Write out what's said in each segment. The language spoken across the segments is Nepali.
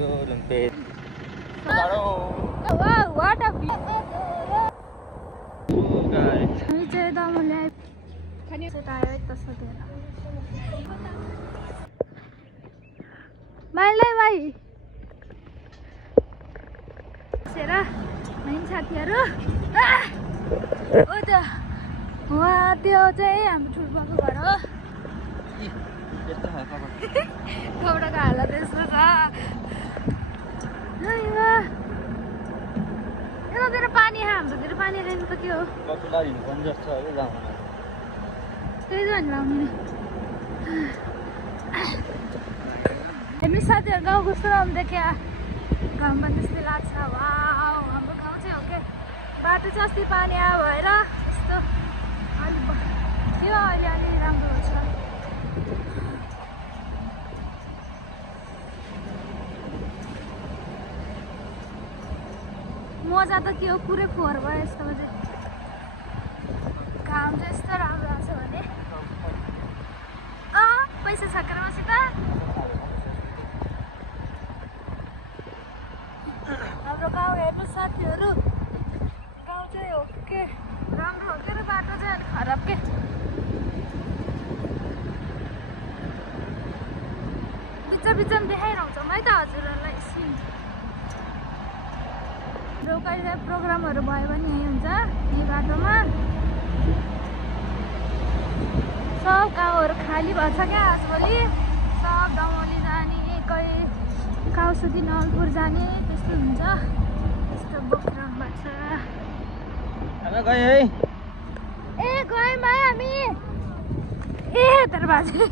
Wow, what a view! हामी चाहिँ दमले खाने आयो तसो दिएर भाइलाई भाइ सेरा होइन साथीहरू ओ त वहाँ त्यो चाहिँ हाम्रो ठुल्बाको घर हो कपडाको हालत यस्तो छ यतातिर पानी हाम्रोतिर पानी रहेन त के हो त्यही त लाउने हेर्नु साथीहरू गाउँ कस्तो राम्रो क्या घाम पनि त्यस्तै लाग्छ वाउ हाम्रो गाउँ चाहिँ हो क्या बाटो चाहिँ अस्ति पानी आयो भएर यस्तो अलि थियो अहिले अलि राम्रो हुन्छ मजा त के हो पुरै फोहोर भयो यस्तोमा चाहिँ घाम चाहिँ यस्तो राम्रो आउँछ भने पैसा छ के मसित हाम्रो गाउँ हेर्नु साथीहरू गाउँ चाहिँ हो के राम्रो हो के र बाटो चाहिँ अलिक खराब के बिचमा देखाइरहन्छौँ है त हजुरहरूलाई सिन र कहिले प्रोग्रामहरू भयो भने यही हुन्छ यही बाटोमा सब गाउँहरू खाली भएको छ क्या आजभोलि सब दमौली जाने कहीँ काउसुदी नलपुर जाने त्यस्तो हुन्छ त्यस्तो बोकिरहनु भएको छ ए गयौँ है हामी ए तर बाजे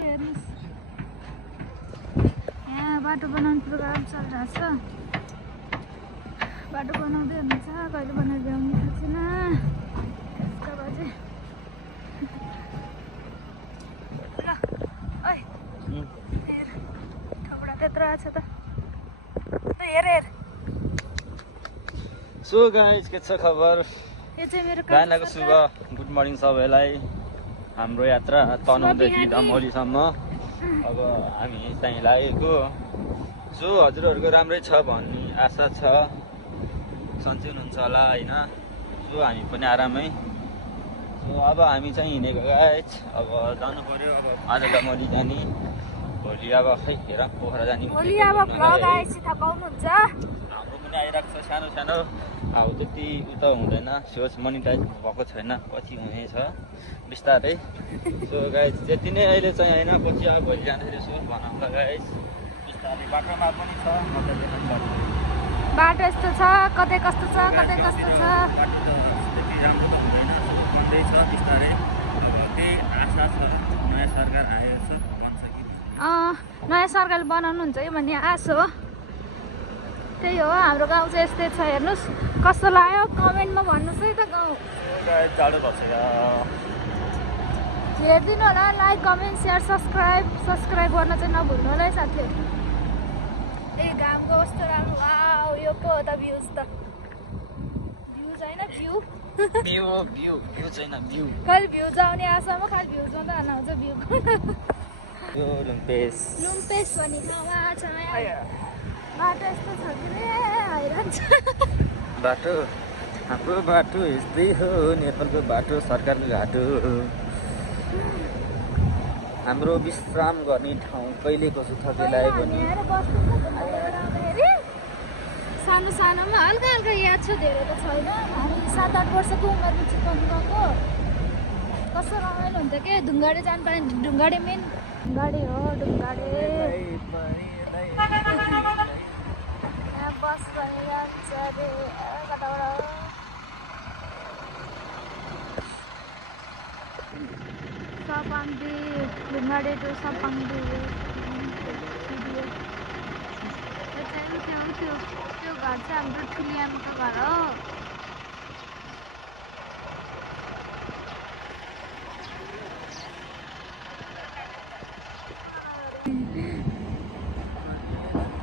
हेर्नुहोस् यहाँ बाटो बनाउने प्रोग्राम चलिरहेछ बाटो बनाउँदै हुनुहुन्छ कहिले बनाएर भ्याउने थाहा छैन यसको बाजे ल ओइ हेर कपडा त्यत्रो आएको छ त हेर हेर सो गाइस के छ खबर यो चाहिँ मेरो गानाको शुभ गुड मर्निङ सबैलाई हाम्रो यात्रा तनहुँदेखि दमौलीसम्म अब हामी चाहिँ लागेको जो हजुरहरूको राम्रै छ भन्ने आशा छ सन्चै हुनुहुन्छ होला होइन सो हामी पनि आरामै सो अब हामी चाहिँ हिँडेको गाइस अब जानु पर्यो अब आज दमौली जाने भोलि अब खै हेर पोखरा जाने भोलि अब भ्लग आएपछि थाहा पाउनुहुन्छ हाम्रो पनि आइरहेको छ सानो सानो अब त्यति उता हुँदैन सोच मोनिटाइज भएको छैन पछि हुनेछ बिस्तारै सो गाइस त्यति नै अहिले चाहिँ होइन पछि अब भोलि जाँदाखेरि सो भनौँला गाइस बिस्तारै बाटोमा पनि छ मजाले बाटो यस्तो छ कतै कस्तो छ कतै कस्तो छ राम्रो त हुँदैन भन्दैछ बिस्तारै त्यही आशा छ नयाँ सरकार आएको छ भन्छ कि नयाँ सरकारले बनाउनुहुन्छ कि भन्ने आश हो त्यही हो हाम्रो गाउँ चाहिँ यस्तै छ हेर्नुहोस् कस्तो लाग्यो कमेन्टमा भन्नुहोस् है त गाउँ जाडो भएको छ हेरिदिनु होला लाइक कमेन्ट सेयर सब्सक्राइब गर्न चाहिँ नभुल्नु होला है साथीहरू ए घामको कस्तो राम्रो वाउ यो पो हो त भ्युज त भ्युज होइन भ्यू छैन भ्यू खालि भ्युज आउने आशामा खालि भ्युज मात्रै आउँछ भ्यू यो लुम्पेस भन्ने ठाउँमा छ बाटो यस्तो छ कि हैरान छ बाटो हाम्रो बाटो यस्तै हो नेपालको बाटो सरकारको घाटो हाम्रो विश्राम गर्ने ठाउँ कहिले कसो थकेलायो भने सानो सानोमा हल्का हल्का याद छ धेरै त छैन हामी 7-8 वर्षको उमेरमा चिकन गएको कस्तो रमाइलो हुन्छ के ढुङ्गाडे जानु पाएन ढुङ्गाडे मेन ढुङ्गाडे हो ढुङ्गाडे यहाँ बस भइरहन्छ अरे कताबाट सपाङ्दी ढुङ्गाडे टु सपाङ्दी त्यो घर चाहिँ हाम्रो ठुली आमाको घर हो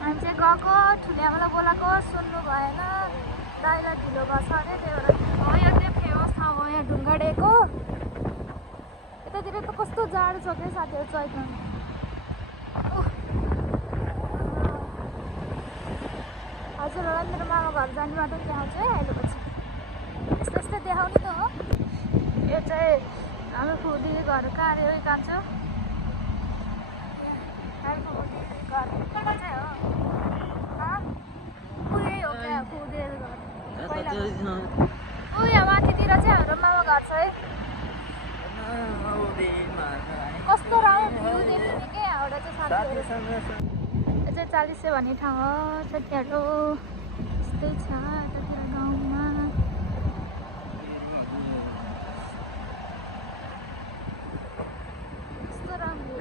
हामी चाहिँ गएको ठुली आमालाई बोलाएको सुन्नु भएन दाइलाई ढिलो गर्छ अरे त्यही भएर हो यो चाहिँ फेमस ठाउँ हो यहाँ ढुङ्गाडेको यतातिर त कस्तो जाडो छ क्या साथीहरू चैतन छोरालाई मेरो मामा घर जाने बाटो देखाउँछु है अहिले पछि यस्तो यस्तो देखाउने त हो यो चाहिँ हाम्रो फुदी घर कहाँ अरे हो कान्छु हाम्रो फुदी घर कहाँ चाहिँ हो उयो हो क्या फुदी घर पहिला ऊ यहाँ माथितिर चाहिँ हाम्रो मामा घर छ है कस्तो राम्रो भ्यू देख्ने के यहाँबाट चाहिँ साथीहरू यो चाहिँ 40 भन्ने ठाउँ हो साथीहरू यस्तै छ यतातिर गाउँमा कस्तो राम्रो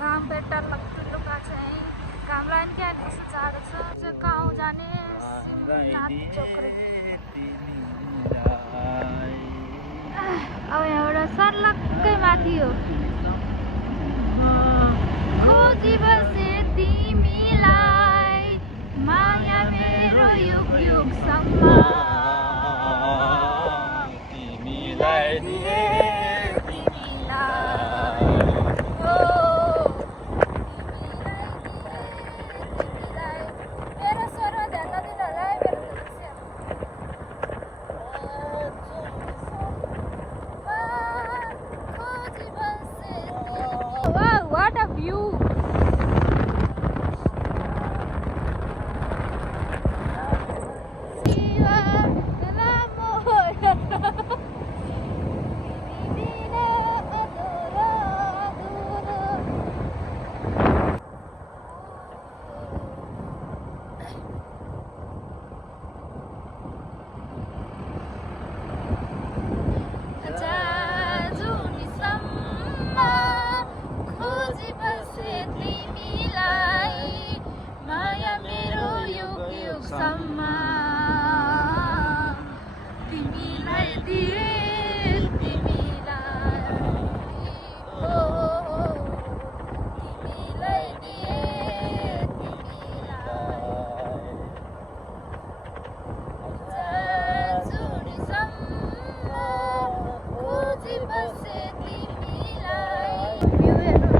घाम बेटर लाग्छ लुगा चाहिँ घाम लाइन क्या कस्तो जाडो छ चाहिँ गाउँ जाने चोक्रे अब यहाँबाट सर्लक्कै माथि हो खोजी बसे तिमीलाई माया मेरो युग युगसम्म तिमीलाई दिए तिमीलाई ओ तिमीलाई मेरो स्वर ध्यान नदिनु होला है मेरो खोजी बसे वाह व्हाट अ व्यू खोजी बसे तिमीलाई माया मेरो युग युगसम्म तिमीलाई दिए तिमीलाई ओ तिमीलाई दिए तिमीलाई जुनीसम्म खोजी बसे तिमीलाई भ्यू हेर्नु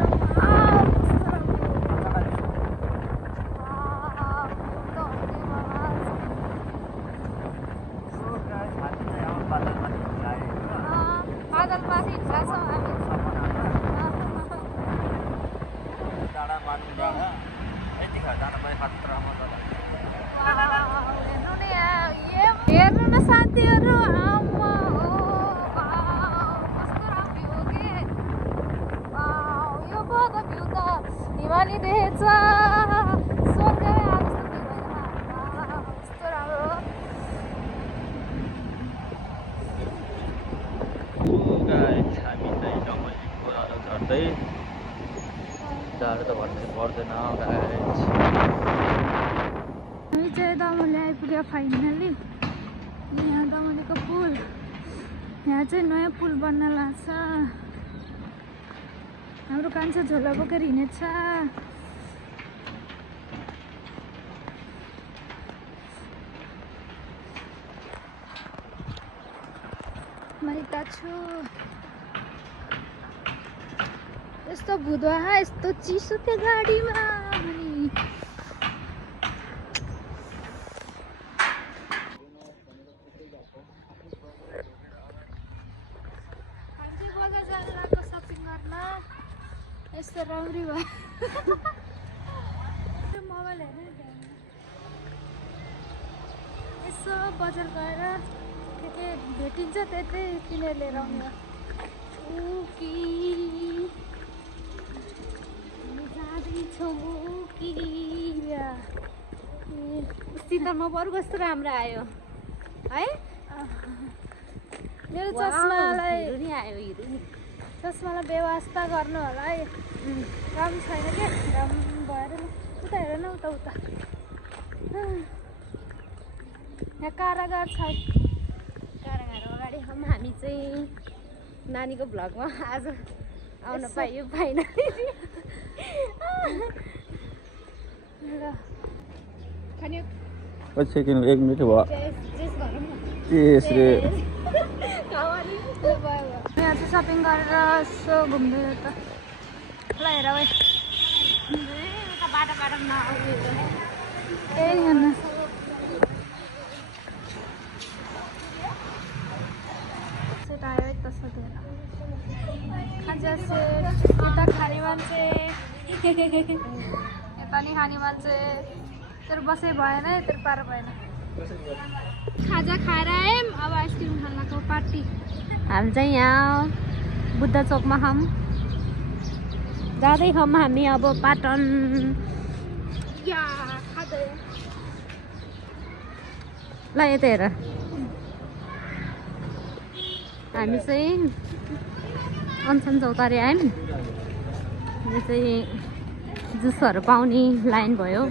बादलमाथि हिँड्छौँ हामी डाँडा मार्नु डाँडा यतिखेर जान पनि खतरा मजा लाग्छ हेर्नु नि हेर्नु न साथीहरू आम्मा हो कस्तो राम्रो भ्यू के यो पो त भ्यू त हिमाली देखेछ स्वर्गमै आएको जस्तो भ्यू भएन कस्तो राम्रो हामी चाहिँ डमलीको अलो झर्दै जाडो त भन्नु पर्दैन गाइस हामी चाहिँ दमली आइपुग्यो फाइनली यहाँ दमलीको पुल यहाँ चाहिँ नयाँ पुल बन्न लाग्छ हाम्रो कान्छो झोला बोकेर हिँडेछ म यता छु यस्तो भुदुवा यस्तो चिसो त्यो गाडीमा अनि हामी चाहिँ बजार जानु लाग्यो सपिङ गर्न यस्तो राम्री भयो मोबाइल हेर्नु यसो बजार गएर के भेटिन्छ त्यतै किनेर लिएर आउने सिन्तामा बरु कस्तो राम्रो आयो है मेरो चस्मालाई आयो हिरो नि चस्मालाई व्यवस्था गर्नु होला है राम्रो छैन क्या राम्रो भएर उता हेर न उता उता यहाँ कारागार छ कारागार अगाडि हामी चाहिँ नानीको भ्लगमा आज आउन पाइयो पाइन सेकेन्ड 1 मिनट भयो यहाँ चाहिँ सपिङ गरेर यसो घुम्दै हो त ल हेर भाइ बाटो बाटो नआउनु यही हेर्नु सेट आयो है त सोधेर खाजा सेट यता खाने मान्छे यता नि खाने मान्छे तर बसै भएन तर पार भएन खाजा खाएर आयौँ अब आइसक्रिम खानाको पार्टी हामी चाहिँ यहाँ बुद्ध चोकमा छौँ जाँदै छौँ हामी अब पाटन या खाजा ल यता हेर हामी चाहिँ अनसन चौतारी आयौँ यो चाहिँ जुसहरू पाउने लाइन भयो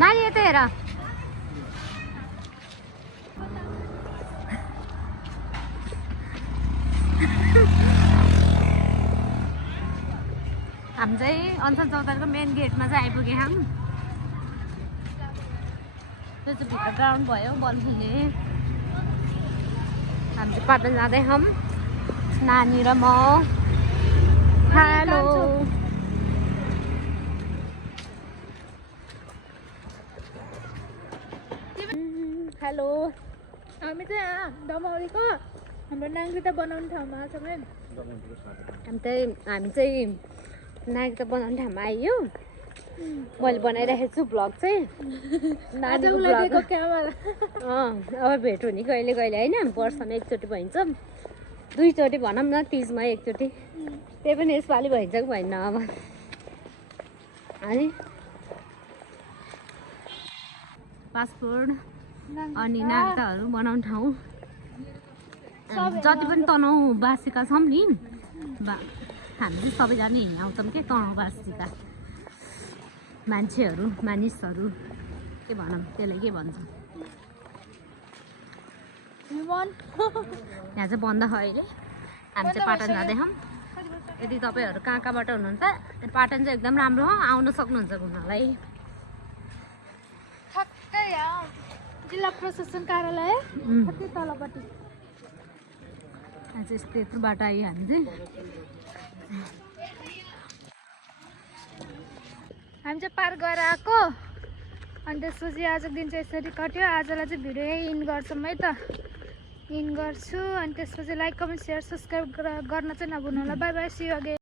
नानी यता हेर हामी चाहिँ अनसन चौतारीको मेन गेटमा चाहिँ आइपुगेँ छौँ त्यो चाहिँ भित्र ग्राउन्ड भयो बल खेल्ने हामी चाहिँ पाटन जाँदै छौँ नानी र म हेलो हेलो हामी चाहिँ यहाँ दमौलीको हाम्रो नागरिकता बनाउने ठाउँमा छौँ है हामी चाहिँ नागरिकता बनाउने ठाउँमा आइयो मैले बनाइराखेको छु भ्लग चाहिँ नानीको भ्लग क्यामेरा अब भेट हुने कहिले कहिले होइन वर्षमा एकचोटि भइन्छ दुईचोटि भनौँ न 30 मा एकचोटि त्यही पनि यसपालि भइन्छ कि भएन अब अनि पासपोर्ट अनि नागरिकताहरू बनाउने ठाउँ जति पनि तनहु बासीका छौँ नि हामी चाहिँ सबैजना हिँड्न आउँछौँ के तनहु बासीका मान्छेहरू मानिसहरू के भनौँ त्यसलाई के भन्छ यहाँ चाहिँ बन्द छ अहिले हामी चाहिँ पाटन जाँदैछौँ यदि तपाईँहरू कहाँ कहाँबाट हुनुहुन्छ पाटन चाहिँ एकदम राम्रो हो आउन सक्नुहुन्छ घुम्नलाई ठक्कै यहाँ जिल्ला प्रशासन कार्यालय ठक्कै तलपट्टि आज यस्तो यत्रो बाटो आयो हामी चाहिँ हामी चाहिँ पार गरेर आएको अनि त्यसपछि आजको दिन चाहिँ यसरी कट्यो आजलाई चाहिँ भिडियो यही इन गर्छौँ है त इन गर्छु अनि त्यसपछि लाइक कमेन्ट सेयर सब्सक्राइब गर्न चाहिँ नभुल्नु होला bye bye see you again